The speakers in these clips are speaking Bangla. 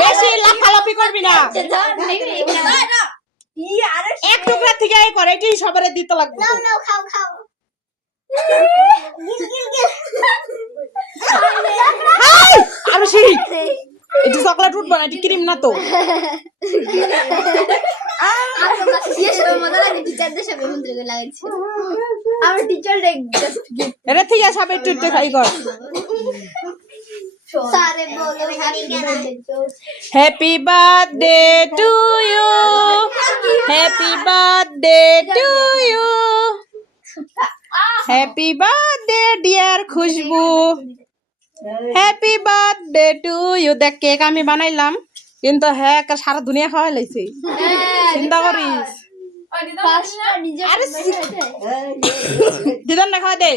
বেশি লাফালাফি করবি না এক টুকরা থেকে এই করে এটাই সবারে দিতে লাগবে হাই আরো শিখ এটা চকলেট উঠবো না এটা ক্রিম না তো এটা ঠিক আছে একটু একটু খাই কর happy birthday to you happy birthday to you happy birthday dear Khushboo happy birthday to you দেখ কেক আমি বানাইলাম কিন্তু হ্যাঁ সারা দুনিয়া খাওয়াই লাইছে চিন্তা করিস দিদার না খাওয়া দে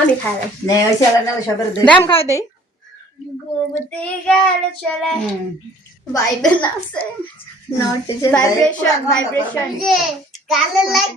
আমি খাই দাম খাওয়া দে घूमते गए चले वाइब्रेशन আছে নট ভাইব্রেশন ভাইব্রেশন যে কালো লাইক